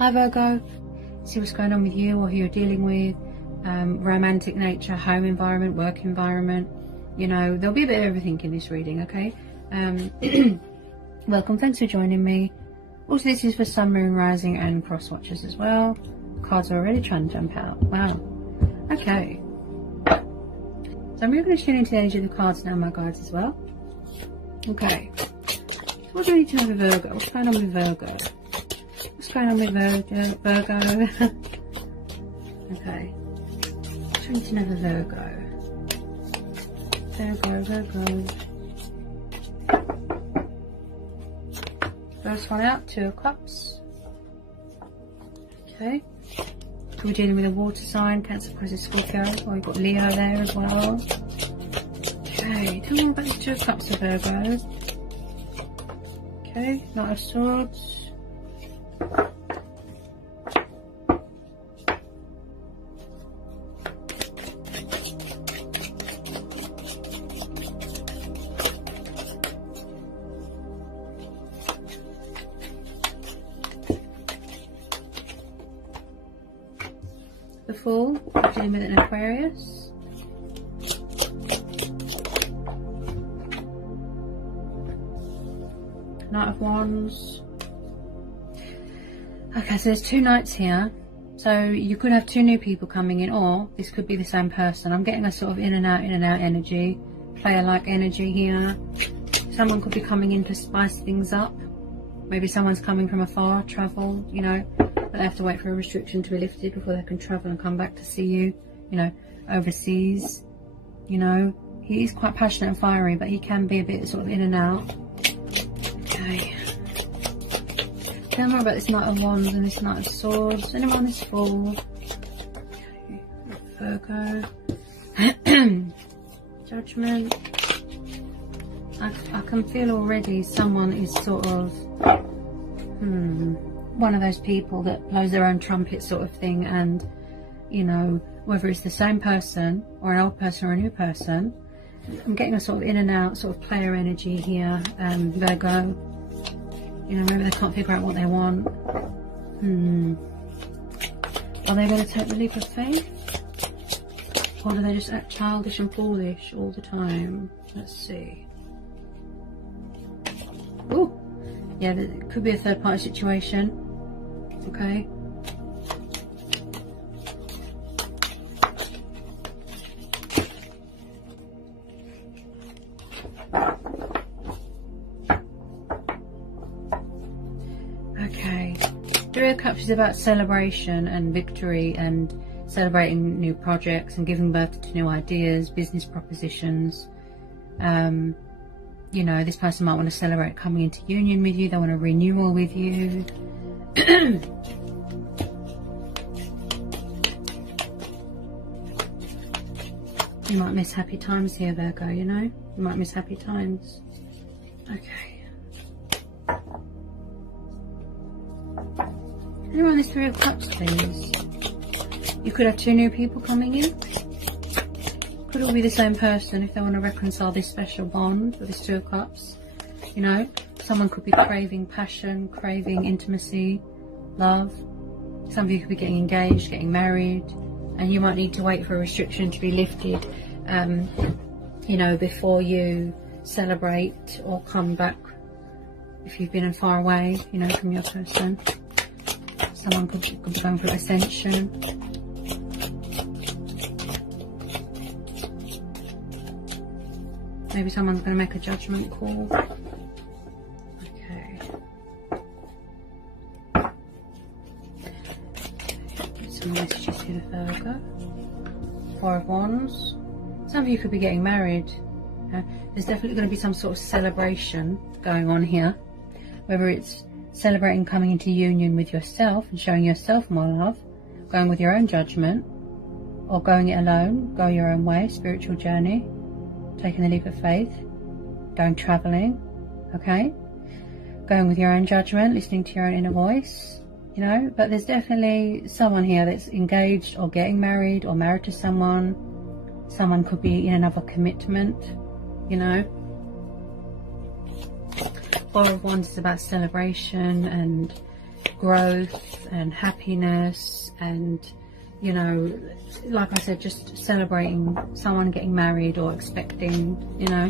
Hi Virgo, see what's going on with you or who you're dealing with. Romantic nature, home environment, work environment. You know, there'll be a bit of everything in this reading, okay? Welcome, thanks for joining me. Also, this is for Sun, Moon, Rising and Cross Watchers as well. Cards are already trying to jump out. Wow. Okay. So I'm really going to tune into the energy of the cards now, my guides, as well. Okay. What do we need to know with Virgo? What's going on with Virgo? What's going on with Virgo? Okay. What do we need to know with Virgo? Virgo. First one out, 2 of Cups. Okay. We're dealing with a water sign, Cancer, Pisces, Scorpio. Oh, we've got Leo there as well. Okay, tell me more about the 2 of Cups of Virgo. Okay, Knight of Swords. The Fool, dealing with an Aquarius. Knight of Wands. Okay, so there's 2 knights here. So you could have 2 new people coming in, or this could be the same person. I'm getting a sort of in and out energy, player-like energy here. Someone could be coming in to spice things up. Maybe someone's coming from afar, travel, you know. But they have to wait for a restriction to be lifted before they can travel and come back to see you, you know, overseas. You know, he is quite passionate and fiery, but he can be a bit sort of in and out. Okay. Tell me more about this Knight of Wands and this Knight of Swords. Anyone on this Fool? Okay. Virgo. Judgment. I can feel already someone is sort of one of those people that blows their own trumpet sort of thing, and you know, whether it's the same person or an old person or a new person, I'm getting a sort of in and out sort of player energy here. Virgo, you know, maybe they can't figure out what they want. Are they going to take the leap of faith, or do they just act childish and foolish all the time? Let's see. Oh, yeah, it could be a third party situation. Okay. Okay. 3 of Cups is about celebration and victory and celebrating new projects and giving birth to new ideas, business propositions. You know, this person might want to celebrate coming into union with you. They want a renewal with you. You might miss happy times here, Virgo, you know? You might miss happy times. Okay. Anyone on this 3 of Cups, please? You could have 2 new people coming in. Could all be the same person if they want to reconcile this special bond with this 2 of Cups. You know, someone could be craving passion, craving intimacy, love. Some of you could be getting engaged, getting married, and you might need to wait for a restriction to be lifted, you know, before you celebrate or come back if you've been far away, you know, from your person. Someone could be going through ascension. Maybe someone's going to make a judgment call. Okay. Get some messages here to Virgo. 4 of Wands. Some of you could be getting married. There's definitely going to be some sort of celebration going on here. Whether it's celebrating coming into union with yourself and showing yourself more love, going with your own judgment, or going it alone, go your own way, spiritual journey. Taking the leap of faith, going travelling, okay? Going with your own judgment, listening to your own inner voice, you know? But there's definitely someone here that's engaged or getting married or married to someone. Someone could be in another commitment, you know? 4 of Wands is about celebration and growth and happiness, and you know, like I said, just celebrating someone getting married or expecting, you know.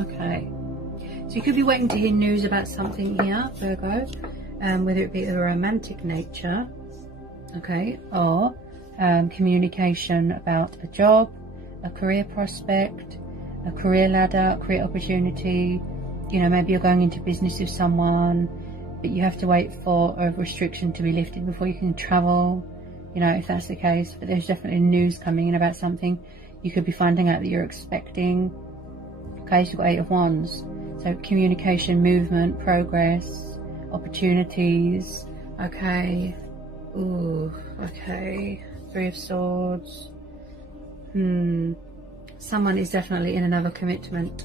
Okay, so you could be waiting to hear news about something here, Virgo, whether it be of a romantic nature, okay, or communication about a job, a career prospect, a career ladder, a career opportunity. You know, maybe you're going into business with someone, but you have to wait for a restriction to be lifted before you can travel, you know, if that's the case. But there's definitely news coming in about something. You could be finding out that you're expecting. Okay, so you've got 8 of Wands. So communication, movement, progress, opportunities. Okay. Ooh, okay. 3 of Swords. Someone is definitely in another commitment,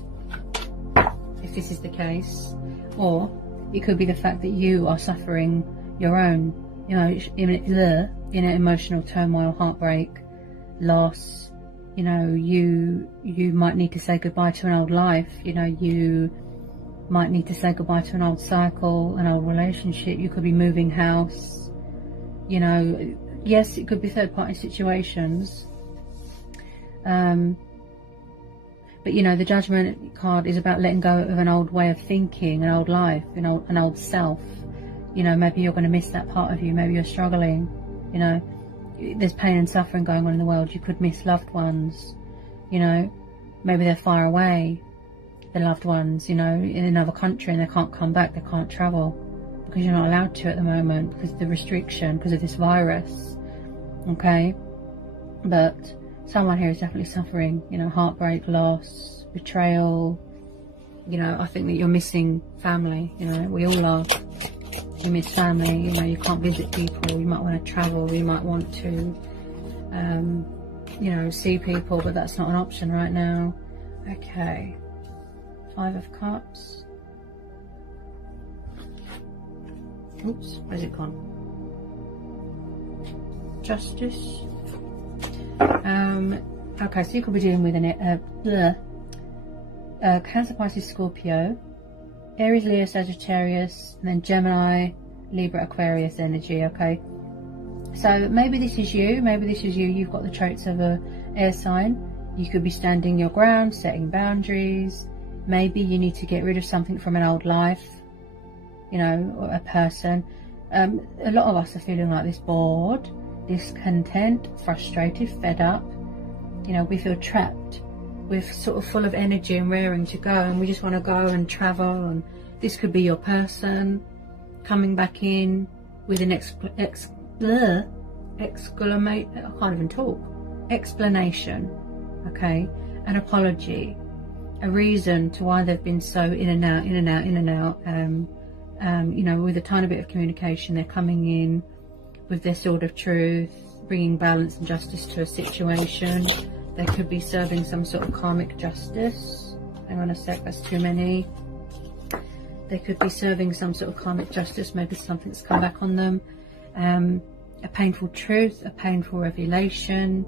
if this is the case. Or it could be the fact that you are suffering your own, you know, emotional turmoil, heartbreak, loss. You know, you might need to say goodbye to an old life. You know, you might need to say goodbye to an old cycle, an old relationship. You could be moving house. You know, yes, it could be third-party situations. But you know, the Judgment card is about letting go of an old way of thinking, an old life, you know, an old self. You know, maybe you're going to miss that part of you. Maybe you're struggling. You know, there's pain and suffering going on in the world. You could miss loved ones. You know, maybe they're far away, the loved ones, you know, in another country, and they can't come back. They can't travel because you're not allowed to at the moment because of the restriction, because of this virus. Okay, but someone here is definitely suffering, you know, heartbreak, loss, betrayal. You know, I think that you're missing family. You know, we all are. You miss family. You know, you can't visit people. You might want to travel. You might want to, you know, see people, but that's not an option right now. Okay. 5 of Cups. Oops, where's it gone? Justice. Okay, so you could be dealing with Cancer, Pisces, Scorpio, Aries, Leo, Sagittarius, and then Gemini, Libra, Aquarius energy. Okay, so maybe this is you. Maybe this is you. You've got the traits of a air sign. You could be standing your ground, setting boundaries. Maybe you need to get rid of something from an old life, you know, or a person. A lot of us are feeling like this, bored, discontent, frustrated, fed up. You know, we feel trapped. We're sort of full of energy and raring to go, and we just want to go and travel. And this could be your person coming back in with an explanation, okay, an apology, a reason to why they've been so in and out. You know, with a tiny bit of communication, they're coming in with their sword of truth, bringing balance and justice to a situation. They could be serving some sort of karmic justice. Hang on a sec, that's too many. They could be serving some sort of karmic justice. Maybe something's come back on them. A painful truth, a painful revelation.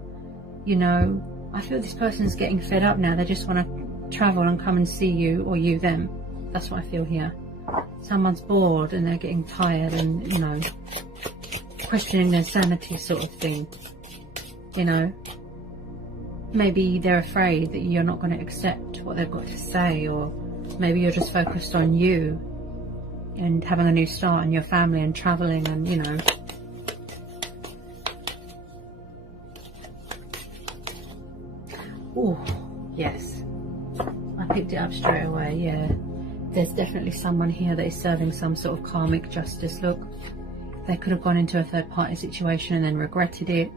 You know, I feel this person's getting fed up now. They just want to travel and come and see you, or you them. That's what I feel here. Someone's bored and they're getting tired and, you know, questioning their sanity, sort of thing. You know, maybe they're afraid that you're not going to accept what they've got to say, or maybe you're just focused on you and having a new start and your family and traveling and, you know. Oh, yes. I picked it up straight away, yeah. There's definitely someone here that is serving some sort of karmic justice. Look, they could have gone into a third-party situation and then regretted it.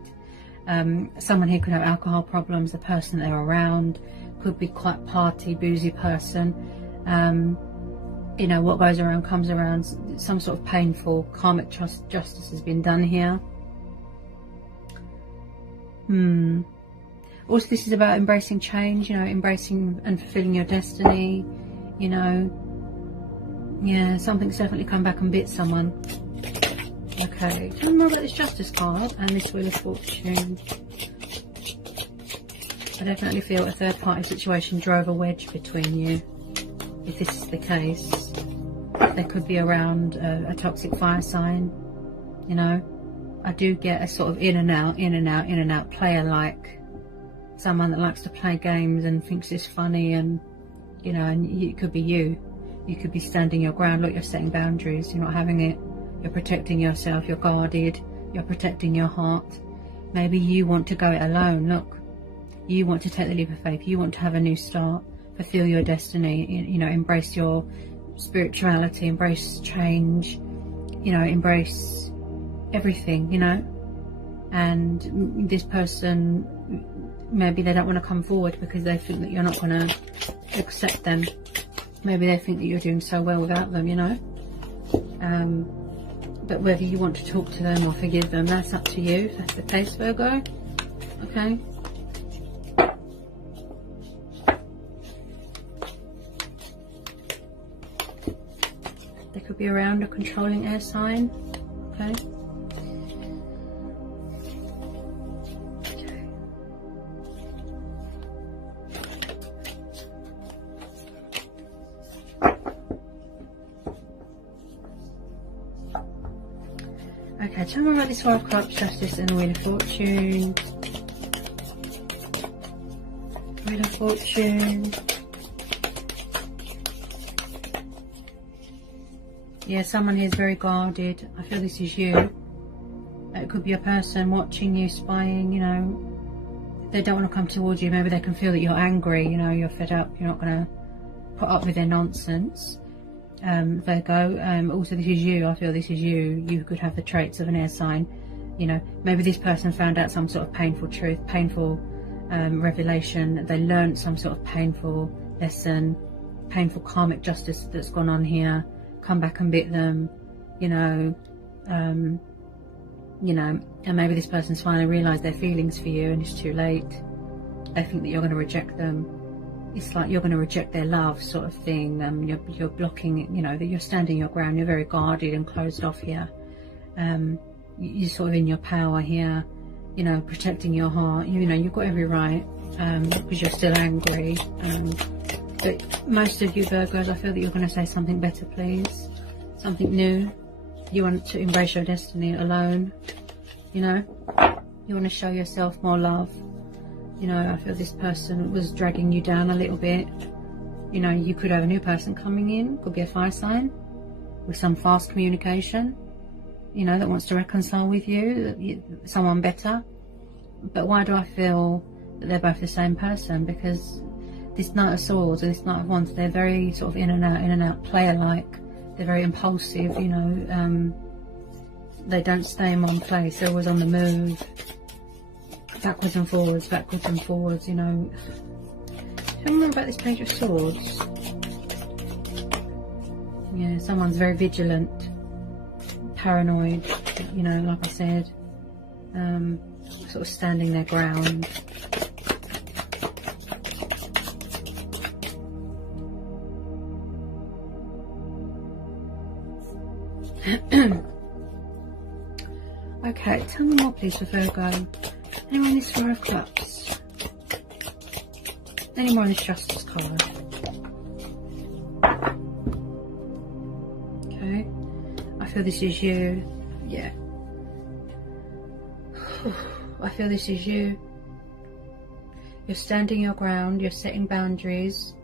Someone here could have alcohol problems. The person they're around could be quite party, boozy person. You know, what goes around comes around. Some sort of painful karmic justice has been done here. Also, this is about embracing change, you know, embracing and fulfilling your destiny, you know. Yeah, something's definitely come back and bit someone. Okay, tell me more about this Justice card and this Wheel of Fortune. I definitely feel a third party situation drove a wedge between you. If this is the case, there could be around a toxic fire sign, you know. I do get a sort of in and out player, like someone that likes to play games and thinks it's funny, and you know, and it could be you. You could be standing your ground. Look, you're setting boundaries, you're not having it, you're protecting yourself, you're guarded, you're protecting your heart. Maybe you want to go it alone. Look, you want to take the leap of faith, you want to have a new start, fulfill your destiny, you know, embrace your spirituality, embrace change, you know, embrace everything, you know. And this person, maybe they don't want to come forward because they think that you're not going to accept them. Maybe they think that you're doing so well without them, you know. But whether you want to talk to them or forgive them, that's up to you, if that's the case, Virgo. Okay. They could be around a controlling air sign. Okay. Okay, tell me about this Five of Cups, Justice, and the Wheel of Fortune. Wheel of Fortune. Yeah, someone here is very guarded. I feel this is you. It could be a person watching you, spying, you know. They don't want to come towards you. Maybe they can feel that you're angry, you know, you're fed up, you're not going to put up with their nonsense. Virgo, also this is you. I feel this is you. You could have the traits of an air sign, you know. Maybe this person found out some sort of painful truth, painful revelation. They learned some sort of painful lesson, painful karmic justice that's gone on here, come back and bit them, you know. And maybe this person's finally realised their feelings for you and it's too late. They think that you're going to reject them. It's like you're going to reject their love, sort of thing. You're blocking, you know, that you're standing your ground. You're very guarded and closed off here. You're sort of in your power here, you know, protecting your heart. You know, you've got every right, because you're still angry. But most of you Virgos, I feel that you're going to say something better, please. Something new. You want to embrace your destiny alone, you know. You want to show yourself more love. You know, I feel this person was dragging you down a little bit. You know, you could have a new person coming in, could be a fire sign, with some fast communication, you know, that wants to reconcile with you, someone better. But why do I feel that they're both the same person? Because this Knight of Swords and this Knight of Wands, they're very sort of in and out player-like. They're very impulsive, you know. They don't stay in one place, they're always on the move. Backwards and forwards, you know. Tell me more about this Page of Swords. Yeah, someone's very vigilant, paranoid, you know, like I said. Sort of standing their ground. Okay, tell me more please for Virgo. Any more on this Four of Cups? Any more on this Justice card? Okay. I feel this is you. Yeah. I feel this is you. You're standing your ground. You're setting boundaries.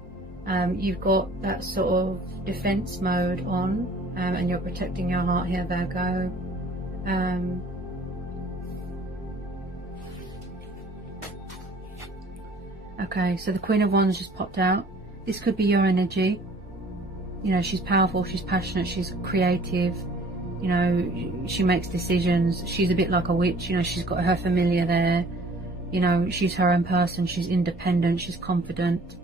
You've got that sort of defense mode on. And you're protecting your heart here, Virgo. Okay, so the Queen of Wands just popped out. This could be your energy. You know, she's powerful, she's passionate, she's creative. You know, she makes decisions. She's a bit like a witch, you know, she's got her familiar there. You know, she's her own person, she's independent, she's confident.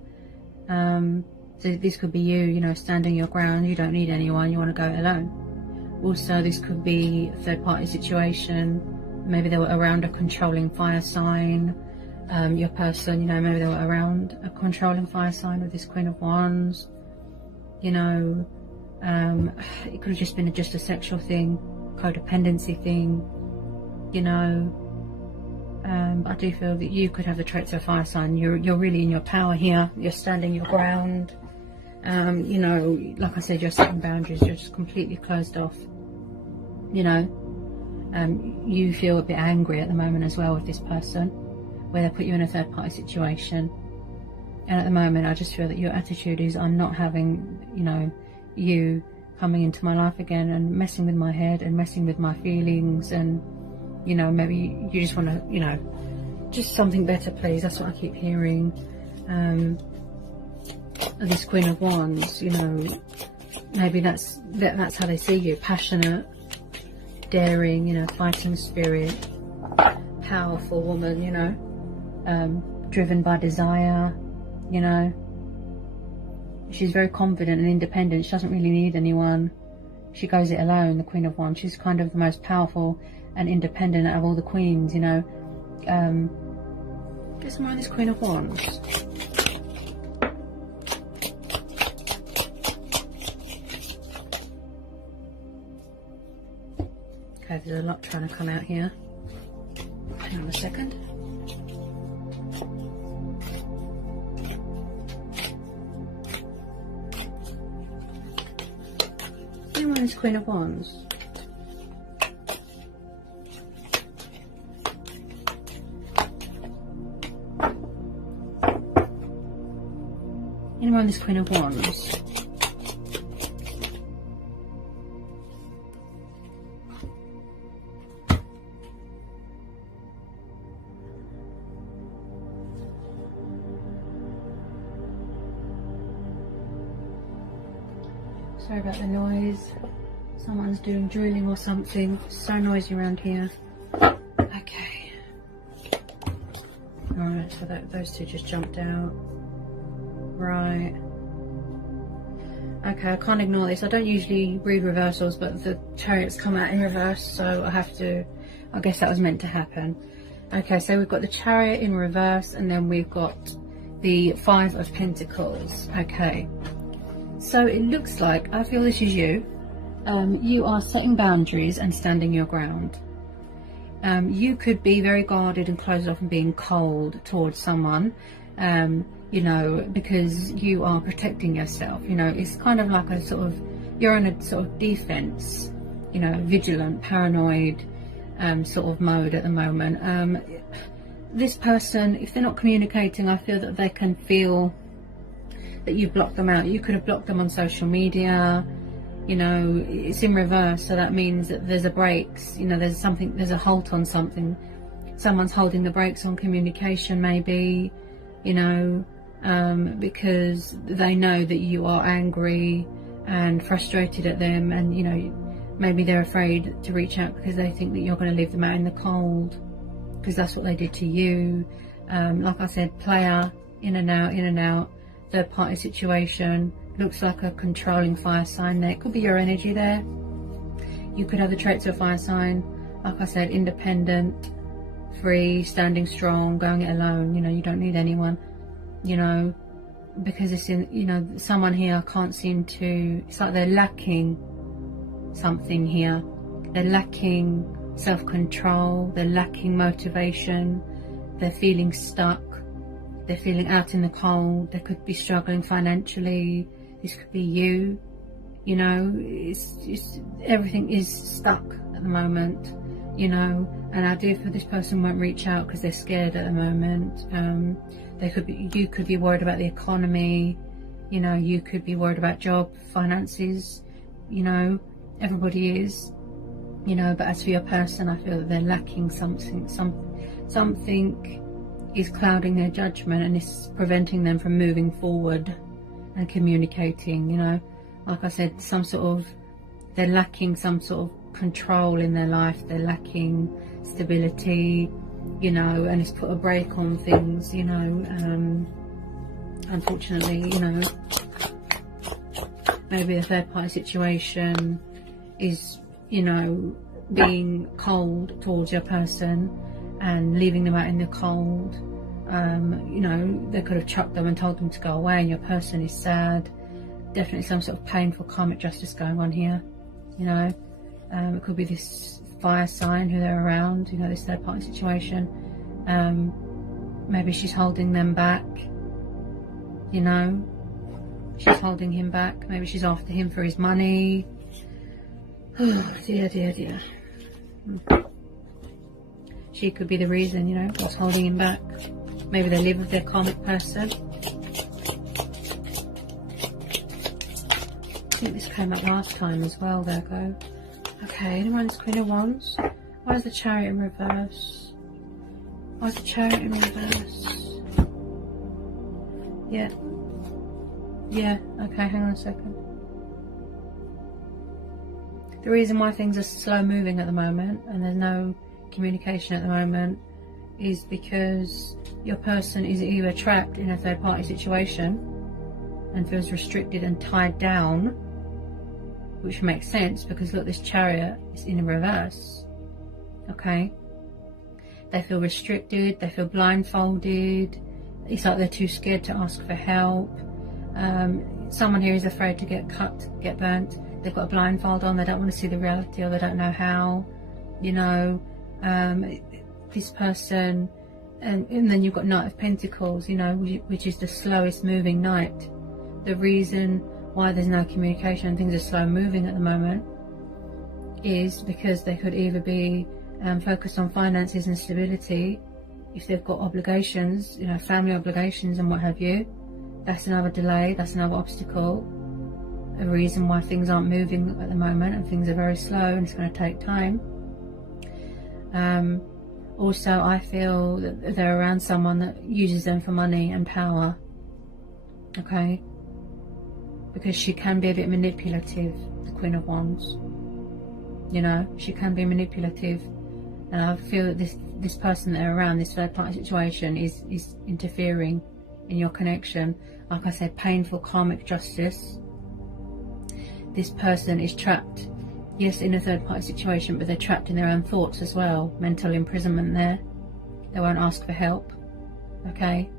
So this could be you know, standing your ground. You don't need anyone, you want to go it alone. Also, this could be a third party situation. Maybe they were around a controlling fire sign. Your person, you know, maybe they were around a controlling fire sign with this Queen of Wands. You know, it could have just been just a sexual thing. codependency thing, you know. I do feel that you could have the traits of a fire sign. You're really in your power here. You're standing your ground. You know, like I said, you're setting boundaries. You're just completely closed off. You know, you feel a bit angry at the moment as well with this person, where they put you in a third party situation. And at the moment, I just feel that your attitude is, I'm not having, you know, you coming into my life again and messing with my head and messing with my feelings. And, you know, maybe you just want to, you know, just something better, please. That's what I keep hearing. This Queen of Wands, you know, maybe that's how they see you. Passionate, daring, you know, fighting spirit, powerful woman, you know, driven by desire, you know. She's very confident and independent. She doesn't really need anyone. She goes it alone, the Queen of Wands. She's kind of the most powerful and independent out of all the queens, you know. Get some more of this Queen of Wands. Okay, there's a lot trying to come out here. Hang on a second. Anyone is Queen of Wands? Anyone is Queen of Wands? Sorry about the noise. Someone's doing drilling or something. It's so noisy around here. Okay. Alright, so those two just jumped out. Right. Okay, I can't ignore this. I don't usually read reversals, but the Chariot's come out in reverse, so I have to... I guess that was meant to happen. Okay, so we've got the Chariot in reverse, and then we've got the Five of Pentacles. Okay. So it looks like, I feel this is you. You are setting boundaries and standing your ground. You could be very guarded and closed off and being cold towards someone, you know, because you are protecting yourself. You know, it's kind of like a sort of, you're in a sort of defense, you know, vigilant, paranoid sort of mode at the moment. This person, if they're not communicating, I feel that they can feel that you blocked them out. You could have blocked them on social media. You know, it's in reverse, so that means that there's a brakes, you know, there's something, there's a halt on something. Someone's holding the brakes on communication, maybe, you know, because they know that you are angry and frustrated at them, and, you know, maybe they're afraid to reach out because they think that you're going to leave them out in the cold, because that's what they did to you. Like I said, player, in and out, third party situation. Looks like a controlling fire sign there. It could be your energy there. You could have the traits of a fire sign. Like I said, independent, free, standing strong, going it alone. You know, you don't need anyone, you know, because it's in, you know, someone here can't seem to, it's like they're lacking something here. They're lacking self-control. They're lacking motivation. They're feeling stuck. They're feeling out in the cold. They could be struggling financially. This could be you. You know, it's everything is stuck at the moment, you know. And I do feel this person won't reach out because they're scared at the moment. You could be worried about the economy. You know, you could be worried about job, finances. You know, everybody is. You know, but as for your person, I feel that they're lacking something. Something is clouding their judgment, and it's preventing them from moving forward and communicating. You know, like I said, they're lacking some sort of control in their life. They're lacking stability, you know, and it's put a brake on things, you know. Unfortunately, you know, maybe the third party situation is, you know, being cold towards your person and leaving them out in the cold. You know, they could have chucked them and told them to go away, and your person is sad. Definitely some sort of painful karmic justice going on here, you know. It could be this fire sign who they're around, you know, this third party situation. Maybe she's holding them back, you know, she's holding him back. Maybe she's after him for his money. Oh dear, dear, dear. She could be the reason, you know, what's holding him back. Maybe they live with their karmic person. I think this came up last time as well, Virgo. Okay, anyone is Queen of Wands? Why is the Chariot in reverse? Why is the Chariot in reverse? Yeah. Yeah, okay, hang on a second. The reason why things are slow moving at the moment and there's no communication at the moment is because your person is either trapped in a third party situation and feels restricted and tied down, which makes sense because look, this Chariot is in reverse. Okay, they feel restricted, they feel blindfolded, it's like they're too scared to ask for help. Someone here is afraid to get cut, get burnt. They've got a blindfold on, they don't want to see the reality, or they don't know how, you know. This person, and then you've got Knight of Pentacles, you know, which is the slowest moving knight. The reason why there's no communication and things are slow moving at the moment is because they could either be focused on finances and stability. If they've got obligations, you know, family obligations and what have you, that's another delay, that's another obstacle, a reason why things aren't moving at the moment and things are very slow and it's going to take time. Also, I feel that they're around someone that uses them for money and power. Okay, because she can be a bit manipulative, the Queen of Wands. You know, she can be manipulative, and I feel that this person that they're around, this third party situation, is interfering in your connection. Like I said, painful karmic justice. This person is trapped, yes, in a third party situation, but they're trapped in their own thoughts as well. Mental imprisonment there. They won't ask for help. Okay,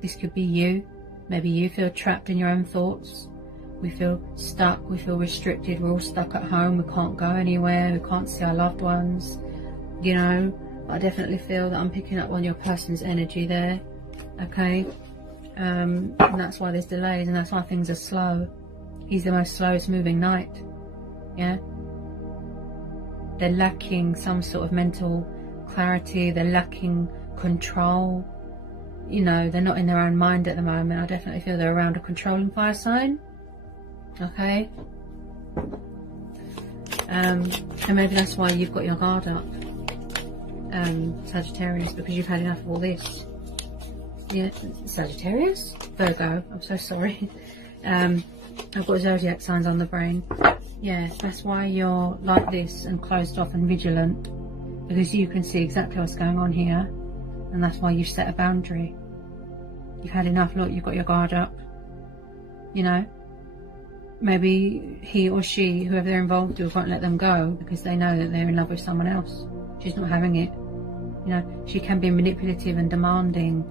this could be you. Maybe you feel trapped in your own thoughts. We feel stuck, we feel restricted, we're all stuck at home, we can't go anywhere, we can't see our loved ones, you know. I definitely feel that I'm picking up on your person's energy there. Okay, and that's why there's delays, and that's why things are slow. He's the most slowest moving knight. Yeah, they're lacking some sort of mental clarity, they're lacking control, you know, they're not in their own mind at the moment. I definitely feel they're around a controlling fire sign. Okay, and maybe that's why you've got your guard up, Sagittarius, because you've had enough of all this. Yeah, Sagittarius? Virgo, I'm so sorry. I've got zodiac signs on the brain. Yeah, that's why you're like this and closed off and vigilant, because you can see exactly what's going on here, and that's why you've set a boundary. You've had enough. Look, you've got your guard up, you know. Maybe he or she, whoever they're involved with, won't let them go because they know that they're in love with someone else. She's not having it, you know. She can be manipulative and demanding.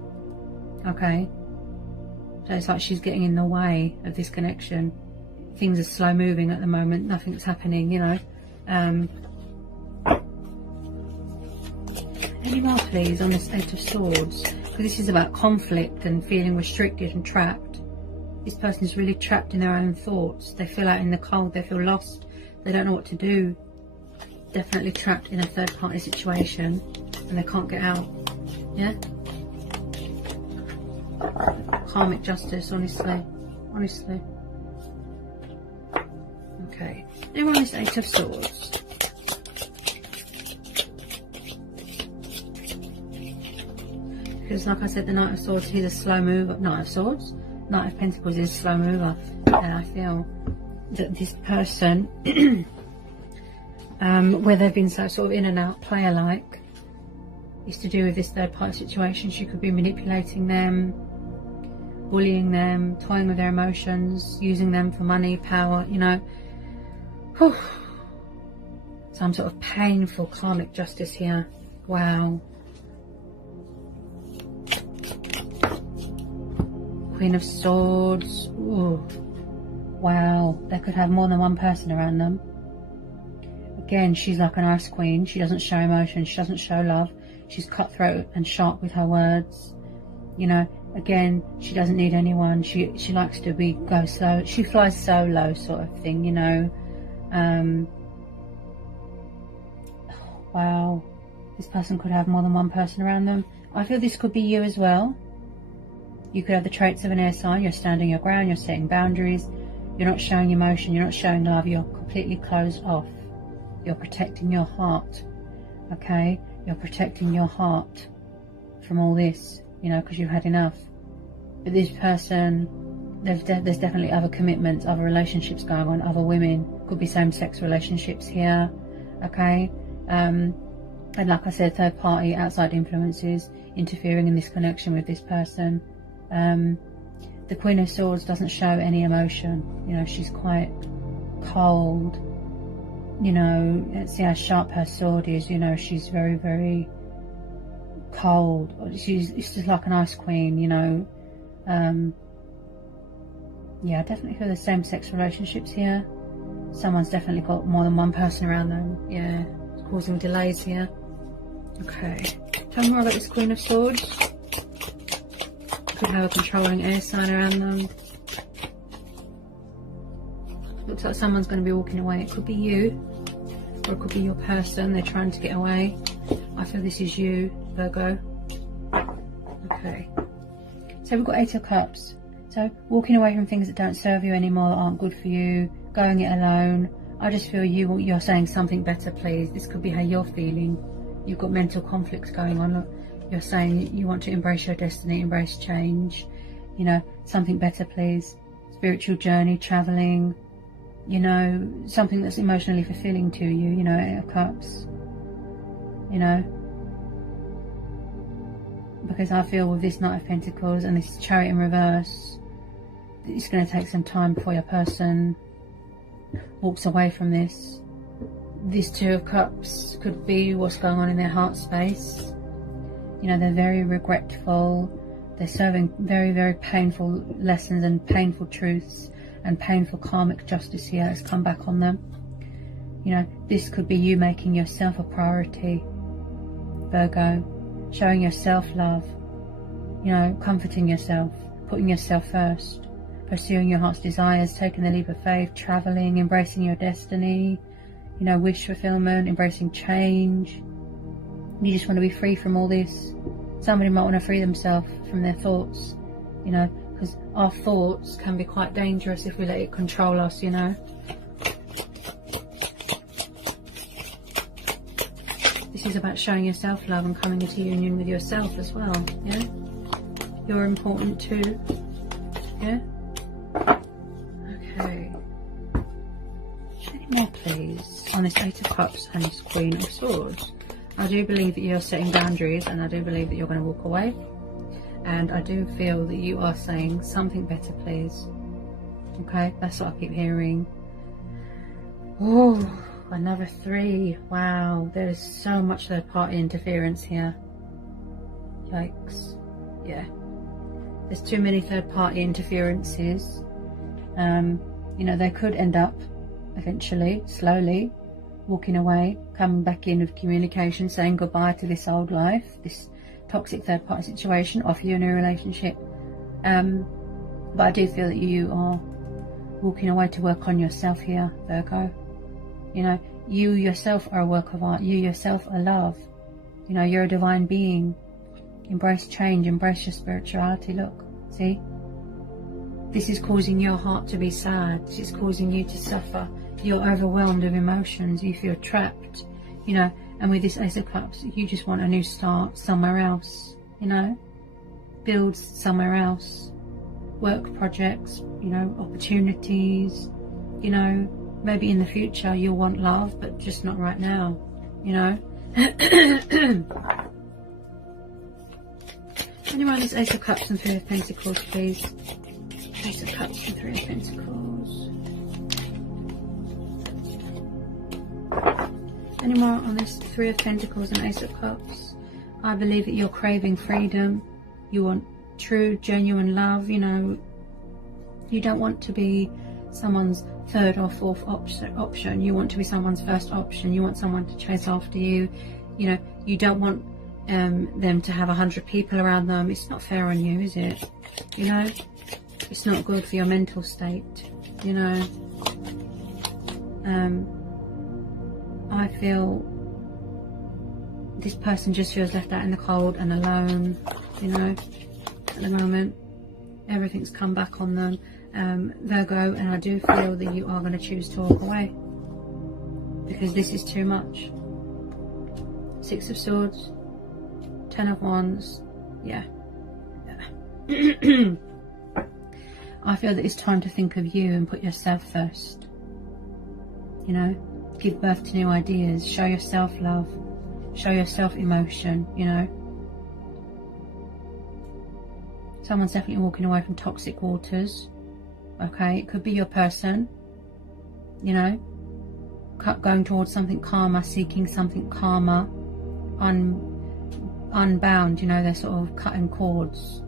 Okay, so it's like she's getting in the way of this connection. Things are slow moving at the moment, nothing's happening, you know. Any more please on this Eight of Swords, because this is about conflict and feeling restricted and trapped. This person is really trapped in their own thoughts. They feel out in the cold, they feel lost, they don't know what to do. Definitely trapped in a third party situation and they can't get out. Yeah, karmic justice, honestly. Okay, now we're on this Eight of Swords. Because like I said, the Knight of Swords, he's a slow mover. Knight of Swords, Knight of Pentacles is a slow mover. And I feel that this person, where they've been so sort of in and out, player-like, is to do with this third party situation. She could be manipulating them, bullying them, toying with their emotions, using them for money, power, you know. Whew. Some sort of painful karmic justice here. Wow. Queen of Swords. Ooh. Wow. They could have more than one person around them. again, she's like an ice queen. She doesn't show emotion. She doesn't show love. She's cutthroat and sharp with her words. You know, again, she doesn't need anyone. She likes to go slow. She flies solo, sort of thing, you know. Wow. This person could have more than one person around them. I feel this could be you as well. You could have the traits of an air sign. You're standing your ground. You're setting boundaries. You're not showing emotion. You're not showing love. You're completely closed off. You're protecting your heart. Okay? You're protecting your heart from all this, you know, because you've had enough. But this person, there's definitely other commitments, other relationships going on, other women. Could be same-sex relationships here. Okay? And like I said, third party, outside influences interfering in this connection with this person. The Queen of Swords doesn't show any emotion. You know, she's quite cold. You know, let's see how sharp her sword is. You know, she's very, very cold. It's just like an ice queen, you know. Yeah, I definitely feel the same-sex relationships here. Someone's definitely got more than one person around them. Yeah, it's causing delays here. Okay, tell me more about this Queen of Swords. Could have a controlling air sign around them. Looks like someone's going to be walking away. It could be you, or it could be your person. They're trying to get away. I feel this is you, Virgo. Okay, so we've got Eight of Cups. So walking away from things that don't serve you anymore, that aren't good for you, going it alone. I just feel you're saying something better, please. This could be how you're feeling. You've got mental conflicts going on. You're saying you want to embrace your destiny, embrace change. You know, something better, please. Spiritual journey, traveling. You know, something that's emotionally fulfilling to you. You know, Eight of Cups. You know, because I feel with this Knight of Pentacles and this Chariot in reverse, it's going to take some time before your person walks away from this. This Two of Cups could be what's going on in their heart space. You know, they're very regretful. They're serving very, very painful lessons and painful truths, and painful karmic justice here has come back on them. You know, this could be you making yourself a priority, Virgo. Showing yourself love. You know, comforting yourself. Putting yourself first. Pursuing your heart's desires. Taking the leap of faith. Traveling. Embracing your destiny. You know, wish fulfillment. Embracing change. You just want to be free from all this. Somebody might want to free themselves from their thoughts. You know, because our thoughts can be quite dangerous if we let it control us, you know. This is about showing yourself love and coming into union with yourself as well, yeah? You're important too, yeah? Okay. Any more, please, on this Eight of Cups and this Queen of Swords. I do believe that you're setting boundaries, and I do believe that you're going to walk away. And I do feel that you are saying something better, please. Okay, that's what I keep hearing. Oh, another 3. Wow, there is so much third party interference here. Yikes. Yeah. There's too many third party interferences. You know, they could end up eventually, slowly, walking away, coming back in with communication, saying goodbye to this old life, this toxic third party situation, offer you a new relationship. But I do feel that you are walking away to work on yourself here, Virgo. You know, you yourself are a work of art. You yourself are love. You know, you're a divine being. Embrace change. Embrace your spirituality. Look, see? This is causing your heart to be sad. This is causing you to suffer. You're overwhelmed with emotions. You feel trapped. You know, and with this Ace of Cups, you just want a new start somewhere else. You know? Build somewhere else. Work projects. You know, opportunities. You know, maybe in the future you'll want love, but just not right now, you know. Anyone is Ace of Cups and Three of Pentacles, please. Ace of Cups and Three of Pentacles. Any more on this Three of Pentacles and Ace of Cups? I believe that you're craving freedom. You want true, genuine love, you know. You don't want to be someone's third or fourth option. You want to be someone's first option. You want someone to chase after you. You know, you don't want them to have 100 people around them. It's not fair on you, is it? You know, it's not good for your mental state. You know, I feel this person just feels left out in the cold and alone. You know, at the moment, everything's come back on them, Virgo, and I do feel that you are going to choose to walk away because this is too much. 6 of Swords, 10 of Wands, yeah. I feel that it's time to think of you and put yourself first. You know, give birth to new ideas, show yourself love, show yourself emotion, you know. Someone's definitely walking away from toxic waters. Okay, it could be your person, you know, going towards something calmer, seeking something calmer, unbound, you know. They're sort of cutting cords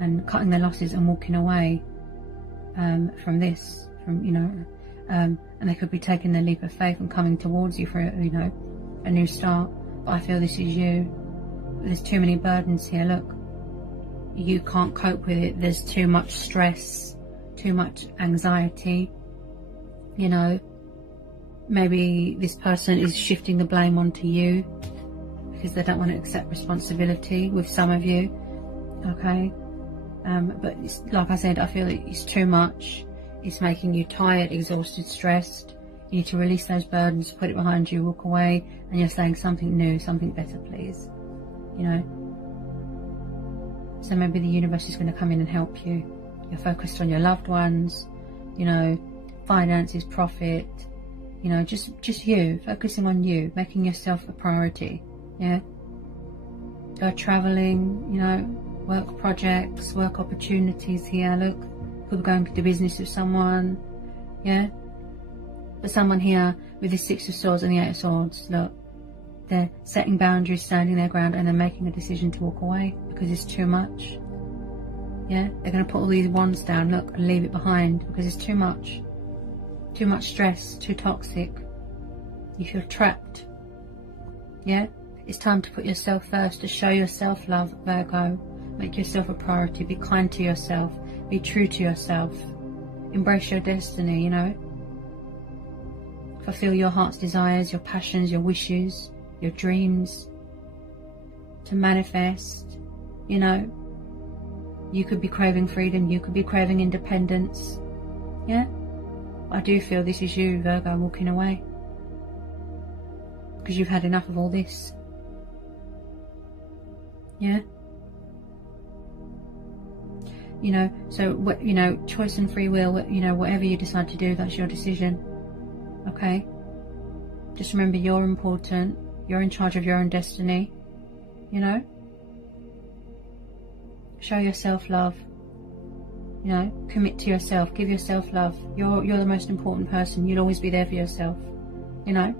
and cutting their losses and walking away from this, you know, and they could be taking their leap of faith and coming towards you for, you know, a new start. But I feel this is you. There's too many burdens here. Look, you can't cope with it. There's too much stress, too much anxiety, you know. Maybe this person is shifting the blame onto you because they don't want to accept responsibility with some of you. Okay, but it's, like I said, I feel that it's too much. It's making you tired, exhausted, stressed. You need to release those burdens, put it behind you, walk away, and you're saying something new, something better, please. You know. So maybe the universe is going to come in and help you. You're focused on your loved ones, you know, finances, profit, you know, just you, focusing on you, making yourself a priority. Yeah. Go traveling, you know, work projects, work opportunities here. Look, could be going to business with someone. Yeah. But someone here with the 6 of Swords and the 8 of Swords, look, they're setting boundaries, standing their ground, and they're making a decision to walk away because it's too much. Yeah, they're going to put all these wands down, look, and leave it behind because it's too much. Too much stress, too toxic. You feel trapped. Yeah, it's time to put yourself first, to show yourself love, Virgo. Make yourself a priority. Be kind to yourself. Be true to yourself. Embrace your destiny, you know. Fulfill your heart's desires, your passions, your wishes, your dreams. To manifest, you know. You could be craving freedom. You could be craving independence. Yeah. I do feel this is you, Virgo, walking away. Because you've had enough of all this. Yeah. You know, so, you know, choice and free will, you know, whatever you decide to do, that's your decision. Okay? Just remember, you're important. You're in charge of your own destiny. You know? Show yourself love. You know, commit to yourself. Give yourself love. You're the most important person. You'll always be there for yourself. You know?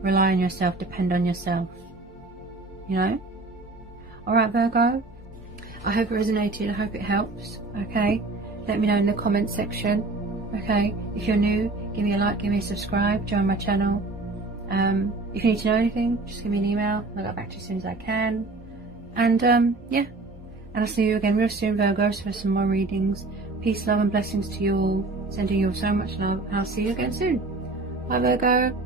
Rely on yourself. Depend on yourself. You know? Alright, Virgo? I hope it resonated. I hope it helps. Okay? Let me know in the comment section. Okay? If you're new, give me a like, give me a subscribe, join my channel. If you need to know anything, just give me an email. I'll get back to you as soon as I can. And yeah, and I'll see you again real soon, Virgos, for some more readings. Peace, love and blessings to you all. Sending you all so much love, and I'll see you again soon. Bye, Virgo.